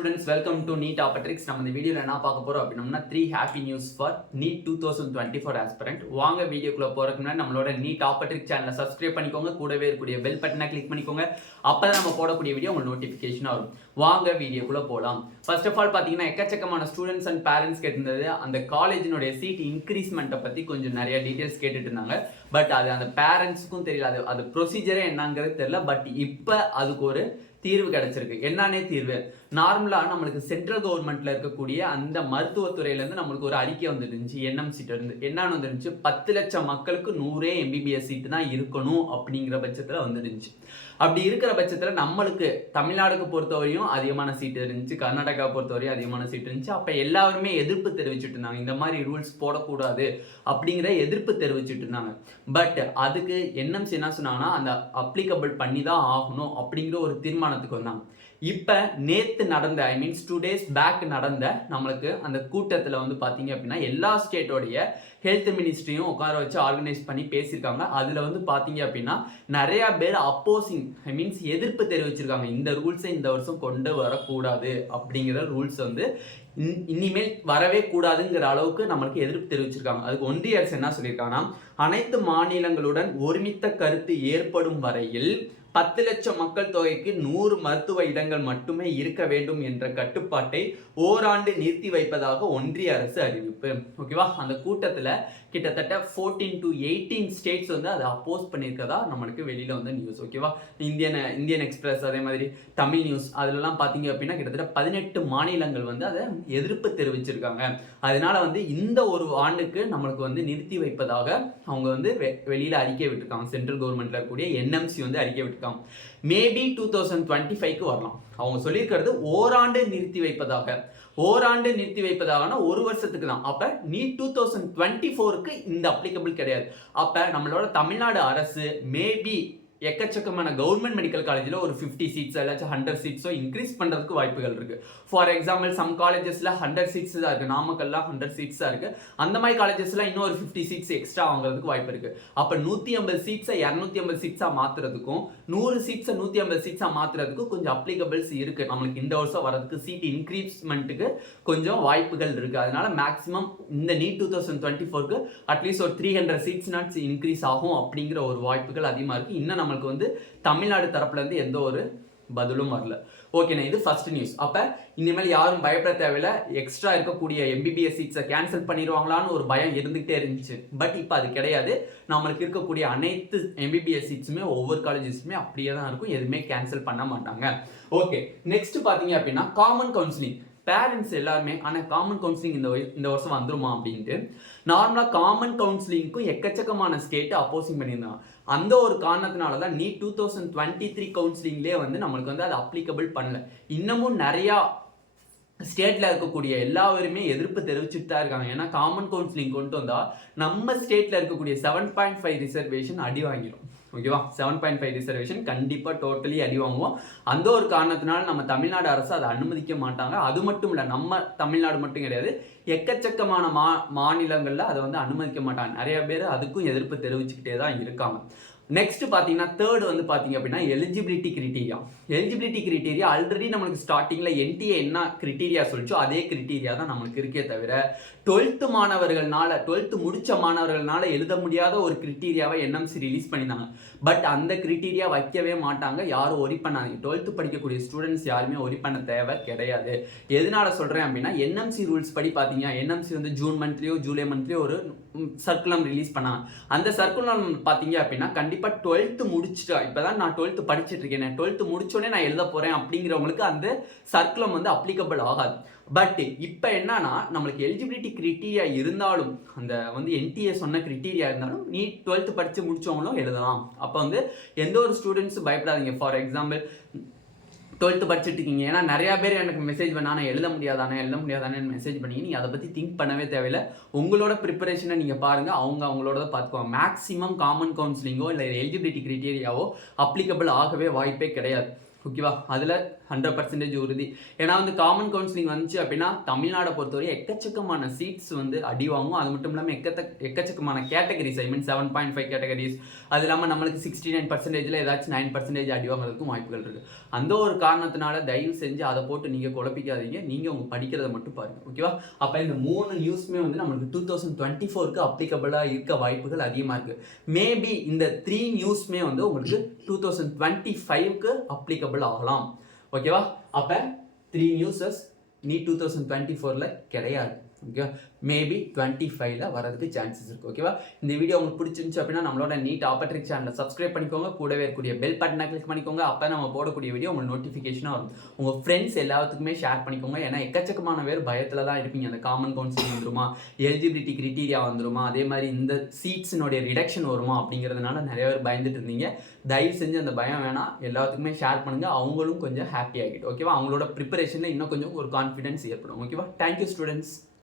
Students, welcome to Neet Aspirants. நம்ம இந்த வீடியோல என்ன பார்க்க போறோம் அப்படின்னா 3 happy news for Neet 2024 aspirant. வாங்க வீடியோக்குள்ள போறதுக்கு முன்னாடி நம்மளோட Neet Aspirants சேனலை சப்ஸ்கிரைப் பண்ணிக்கோங்க. கூடவே இருக்கக்கூடிய பெல் பட்டனை கிளிக் பண்ணிக்கோங்க. அப்பதான் நம்ம போடக்கூடிய வீடியோ உங்களுக்கு நோட்டிஃபிகேஷன் வரும். வாங்க வீடியோக்குள்ள போலாம். ஃபர்ஸ்ட் ஆஃப் ஆல் பாத்தீங்கன்னா எக்கச்சக்கமான ஸ்டூடெண்ட்ஸ் அண்ட் பேரண்ட்ஸ் கேட்டிருந்தது அந்த காலேஜினுடைய சீட் இன்க்ரீஸ்மெண்ட்டை பத்தி கொஞ்சம் நிறைய டீடைல்ஸ் கேட்டுட்டு இருந்தாங்க. பட் அது அந்த பேரண்ட்ஸ்க்கும் தெரியல, அது ப்ரொசீஜரே என்னங்கிறது தெரியல. பட் இப்போ அதுக்கு ஒரு தீர்வு கிடைச்சிருக்கு. என்னன்னே தீர்வு, நார்மலா நம்மளுக்கு சென்ட்ரல் கவர்மெண்ட்ல இருக்கக்கூடிய அந்த மருத்துவத்துறையில இருந்து நம்மளுக்கு ஒரு அறிக்கை வந்துருந்துச்சு. என்எம்சிட்ட இருந்து என்னன்னு வந்துருந்துச்சு, 10 லட்சம் மக்களுக்கு 100 MBBS சீட்டு தான் இருக்கணும் அப்படிங்கிற பட்சத்துல வந்துருந்துச்சு. அப்படி இருக்கிற பட்சத்துல நம்மளுக்கு தமிழ்நாடுக்கு பொறுத்தவரையும் அதிகமான சீட் இருந்துச்சு, கர்நாடகா பொறுத்தவரையும் அதிகமான சீட் இருந்துச்சு. அப்ப எல்லாருமே எதிர்ப்பு தெரிவிச்சுட்டு இருந்தாங்க, இந்த மாதிரி ரூல்ஸ் போடக்கூடாது அப்படிங்கிற எதிர்ப்பு தெரிவிச்சுட்டு இருந்தாங்க. பட் அதுக்கு என்எம்சி என்ன சொன்னாங்கன்னா, அந்த அப்ளிகபிள் பண்ணி தான் ஆகணும் அப்படிங்கிற ஒரு தீர்மானத்துக்கு வந்தாங்க. இப்போ நேற்று நடந்த, ஐ மீன்ஸ் 2 days பேக் நடந்த நம்மளுக்கு அந்த கூட்டத்தில் வந்து பார்த்தீங்க அப்படின்னா எல்லா ஸ்டேட்டோடைய ஹெல்த் மினிஸ்ட்ரியும் உட்கார வச்சு ஆர்கனைஸ் பண்ணி பேசியிருக்காங்க. அதில் வந்து பார்த்தீங்க அப்படின்னா நிறையா பேர் அப்போசிங், ஐ மீன்ஸ் எதிர்ப்பு தெரிவிச்சிருக்காங்க. இந்த ரூல்ஸை இந்த வருஷம் கொண்டு வரக்கூடாது அப்படிங்கிற ரூல்ஸ் வந்து இனிமேல் வரவே கூடாதுங்கிற அளவுக்கு நம்மளுக்கு எதிர்ப்பு தெரிவிச்சிருக்காங்க. அதுக்கு ஒன்றிய அரசு என்ன சொல்லியிருக்காங்கன்னா, அனைத்து மாநிலங்களுடன் ஒருமித்த கருத்து ஏற்படும் வரையில் 10 லட்சம் மக்கள் தொகைக்கு 100 மருத்துவ இடங்கள் மட்டுமே இருக்க வேண்டும் என்ற கட்டுப்பாட்டை ஓராண்டு நிறுத்தி வைப்பதாக ஒன்றிய அரசு அறிவிப்பு. ஓகேவா, அந்த கூட்டத்தில் கிட்டத்தட்ட 14 to 18 ஸ்டேட்ஸ் வந்து அதை அப்போஸ் பண்ணியிருக்கதா நம்மளுக்கு வெளியில வந்து நியூஸ். ஓகேவா, இந்தியன் எக்ஸ்பிரஸ், அதே மாதிரி தமிழ் நியூஸ், அதுலலாம் பார்த்தீங்க அப்படின்னா கிட்டத்தட்ட 18 மாநிலங்கள் வந்து அதை எதிர்ப்பு தெரிவிச்சிருக்காங்க. அதனால வந்து இந்த ஒரு ஆண்டுக்கு நம்மளுக்கு வந்து நிறுத்தி வைப்பதாக அவங்க வந்து வெளியில அறிக்கை விட்டுருக்காங்க. சென்ட்ரல் கவர்மெண்ட்ல இருக்கக்கூடிய என்எம்சி வந்து அறிக்கை விட்டுருக்காங்க. மேபி 2025க்கு வரலாம். அவங்க சொல்லியிருக்கிறது ஓராண்டு நிறுத்தி வைப்பதாக. ஓராண்டு நிறுத்தி வைப்பதாகனா ஒரு வருஷத்துக்கு தான். அப்ப நீட் 2024க்கு இந்த அப்ளிகபிள் கிடையாது. அப்ப நம்மளோட தமிழ்நாடு அரசு மேபி எக்கச்சக்கமான கவர்மெண்ட் மெடிக்கல் காலேஜில் ஒரு 50 சீட்ஸ் இல்லாச்சும் 100 சீட்ஸோ இன்க்ரீஸ் பண்ணுறதுக்கு வாய்ப்புகள் இருக்கு. ஃபார் எக்ஸாம்பிள் சம் காலேஜஸில் 100 சீட்ஸ் தான் இருக்கு, நாமக்கல்லாம் 100 சீட்ஸ் தான் இருக்கு. அந்த மாதிரி காலேஜஸ்ல இன்னும் ஒரு 50 சீட்ஸ் எக்ஸ்ட்ரா வாங்குறதுக்கு வாய்ப்பு இருக்கு. அப்போ 150 சீட்ஸை 250 சீட்ஸாக மாற்றுறதுக்கும் 100 சீட்ஸை 150 சீட்ஸாக மாற்றுறதுக்கும் கொஞ்சம் அப்ளிகபிள்ஸ் இருக்கு. நம்மளுக்கு இந்த வருஷம் வரதுக்கு சீட் இன்க்ரீஸ்மெண்ட்டுக்கு கொஞ்சம் வாய்ப்புகள் இருக்கு. அதனால மேக்ஸிமம் இந்த நீட் 2024க்கு அட்லீஸ்ட் ஒரு 300 சீட்ஸ் நாட்ஸ் இன்க்ரீஸ் ஆகும் அப்படிங்கிற ஒரு வாய்ப்புகள் அதிகமாக இருக்கு. இன்னும் நம்மளுக்கு வந்து தமிழ்நாடு தரப்புல இருந்து எந்த ஒரு பதிலும் வரல. ஓகேண்ணா, இது ஃபர்ஸ்ட் நியூஸ். அப்ப இனிமேல் யாரும் பயப்பட தேவையில்ல. எக்ஸ்ட்ரா இருக்கக்கூடிய MBBS சீட்ஸை கேன்சல் பண்ணிடுவாங்களான்னு ஒரு பயம் இருந்துகிட்டே இருந்துச்சு. பட் இப்போ அது கிடையாது. நம்மளுக்கு இருக்கக்கூடிய அனைத்து MBBS சீட்ஸுமே ஒவ்வொரு காலேஜஸுமே அப்படியே தான் இருக்கும், எதுவுமே கேன்சல் பண்ண மாட்டாங்க. ஓகே, நெக்ஸ்ட் பாத்தீங்க அப்படின்னா காமன் கவுன்சிலிங். பேரண்ட்ஸ் எல்லாருமே ஆனால் காமன் கவுன்சிலிங் இந்த வருஷம் வந்துருமா அப்படின்ட்டு நார்மலாக காமன் கவுன்சிலிங்க்கும் எக்கச்சக்கமான ஸ்டேட் அப்போசிங் பண்ணியிருந்தாங்க. அந்த ஒரு காரணத்தினால தான் நீட் 2023 கவுன்சிலிங்லேயே வந்து நம்மளுக்கு வந்து அது அப்ளிகபிள் பண்ணல. இன்னமும் நிறையா ஸ்டேட்ல இருக்கக்கூடிய எல்லாருமே எதிர்ப்பு தெரிவிச்சுட்டு தான் இருக்காங்க. ஏன்னா காமன் கவுன்சிலிங் கொண்டு வந்தா நம்ம ஸ்டேட்ல இருக்கக்கூடிய 7.5 ரிசர்வேஷன் அடி வாங்கிடும். ஓகேவா, 7.5 ரிசர்வேஷன் கண்டிப்பா டோட்டலி அடி வாங்குவோம். அந்த ஒரு காரணத்தினால நம்ம தமிழ்நாடு அரசு அதை அனுமதிக்க மாட்டாங்க. அது மட்டும் இல்ல, நம்ம தமிழ்நாடு மட்டும் கிடையாது, எக்கச்சக்கமான மாநிலங்கள்ல அதை வந்து அனுமதிக்க மாட்டாங்க. நிறைய பேர் அதுக்கும் எதிர்ப்பு தெரிவிச்சுக்கிட்டே தான் இருக்காங்க. நெக்ஸ்ட் பாத்தீங்கன்னா தேர்ட் வந்து பாத்தீங்க அப்படின்னா eligibility criteria. Eligibility criteria already நம்மளுக்கு ஸ்டார்டிங்ல NTA என்ன கிரிட்டீரியா சொல்லிச்சோ அதே கிரிட்டீரியா தான் நம்மளுக்கு இருக்கே தவிர 12th மாணவர்கள்னால 12th முடிச்ச மாணவர்கள்னால எழுத முடியாத ஒரு கிரிட்டீரியாவை NMC ரிலீஸ் பண்ணியிருந்தாங்க. பட் அந்த கிரிட்டீரியா வைக்கவே மாட்டாங்க, யாரும் ஒரி பண்ணாதீங்க. 12th படிக்கக்கூடிய ஸ்டூடெண்ட்ஸ் யாருமே ஒரி பண்ண தேவை கிடையாது. எதனால சொல்றேன் அப்படின்னா NMC ரூல்ஸ் படி பாத்தீங்க, NMC வந்து ஜூன் மந்த்லயோ ஜூலை மந்த்லயோ ஒரு சர்க்குலம் ரிலீஸ் பண்ணாங்க. அந்த சர்க்குலம் பாத்தீங்க அப்படின்னா கண்டிப்பா 12th முடிச்சுட்டா, இப்பதான் நான் 12th படிச்சுட்டு இருக்கேன், 12th முடிச்சோடனே நான் எழுத போறேன் அப்படிங்கிறவங்களுக்கு அந்த சர்க்குலம் வந்து அப்ளிகபிள் ஆகாது. பட் இப்போ என்னன்னா நம்மளுக்கு எலிஜிபிலிட்டி கிரிட்டீரியா இருந்தாலும், அந்த வந்து NTA சொன்ன கிரிட்டீரியா இருந்தாலும் நீ 12th படிச்சு முடிச்சவங்களும் எழுதலாம். அப்போ வந்து எந்த ஒரு ஸ்டூடெண்ட்ஸும் பயப்படாதீங்க. ஃபார் எக்ஸாம்பிள் 12th படிச்சுட்டு இருக்கீங்க, ஏன்னா நிறைய பேர் எனக்கு மெசேஜ் பண்ணானே எழுத முடியாதானே மெசேஜ் பண்ணி நீங்கள் அதை பற்றி திங்க் பண்ணவே தேவையில்லை. உங்களோட ப்ரிப்பரேஷனை நீங்கள் பாருங்கள், அவங்களோட பார்த்துக்குவாங்க. மேக்ஸிமம் காமன் கவுன்சிலிங்கோ இல்லை எலிஜிபிலிட்டி கிரிட்டீரியாவோ அப்ளிகபிள் ஆகவே வாய்ப்பே கிடையாது. ஓகேவா, அதில் 100% உறுதி. ஏன்னா வந்து காமன் கவுன்சிலிங் வந்துச்சு அப்படின்னா தமிழ்நாடை பொறுத்தவரை எக்கச்சக்கமான சீட்ஸ் வந்து அடி வாங்கும். அது மட்டும் இல்லாமல் எக்கச்சக்கமான கேட்டகரிஸ், ஐ மீன் 7.5 கேட்டகரிஸ், அது இல்லாமல் நம்மளுக்கு 69%ல் ஏதாச்சும் 9% அடி வாங்குறதுக்கும் வாய்ப்புகள் இருக்குது. அந்த ஒரு காரணத்தினால தயவு செஞ்சு அதை போட்டு நீங்கள் குழப்பிக்காதீங்க. நீங்கள் உங்கள் படிக்கிறத மட்டும் பாருங்கள். ஓகேவா, அப்போ இந்த 3 நியூஸுமே வந்து நம்மளுக்கு 2024க்கு அப்ளிகபிளாக இருக்க வாய்ப்புகள் அதிகமாக இருக்குது. மேபி இந்த 3 நியூஸுமே வந்து உங்களுக்கு 2025க்கு அப்ளிகபிள் ஆகலாம். ஓகேவா, அப்ப 3 நியூஸஸ் நீட் 2024ல கிடையாது. ஓகே, மேபி 25ல வரதுக்கு சான்சஸ் இருக்கு. ஓகேவா, இந்த வீடியோ உங்களுக்கு பிடிச்சிருந்துச்சு அப்படின்னா நம்மளோட நீட் ஆப்பர்ட்ரிக் சேனலை சப்ஸ்கிரைப் பண்ணிக்கோங்க. கூடவே இருக்கக்கூடிய பெல் பட்டனை கிளிக் பண்ணிக்கோங்க. அப்போ நம்ம போடக்கூடிய வீடியோ உங்களுக்கு நோட்டிஃபிகேஷனாக வரும். உங்கள் ஃப்ரெண்ட்ஸ் எல்லாத்துக்குமே ஷேர் பண்ணிக்கோங்க. ஏன்னா எக்கச்சக்கமான பேர் பயத்தில் தான் இருப்பீங்க. அந்த காமன் கவுன்சிலிங் வந்துருமா, எலிஜிபிலிட்டி கிரிட்டீரியா வந்துருமா, அதே மாதிரி இந்த சீட்ஸினுடைய ரிடக்ஷன் வருமா அப்படிங்கிறதுனால நிறைய பேர் பயந்துட்டு இருந்தீங்க. தயவு செஞ்சு அந்த பயம் வேணாம், எல்லாத்துக்குமே ஷேர் பண்ணுங்கள். அவங்களும் கொஞ்சம் ஹாப்பி ஆகிட்டு, ஓகேவா, அவங்களோட ப்ரிப்பரேஷனில் இன்னும் கொஞ்சம் ஒரு கான்ஃபிடன்ஸ் ஏற்படும். ஓகேவா, தேங்க்யூ ஸ்டூடெண்ட்ஸ்.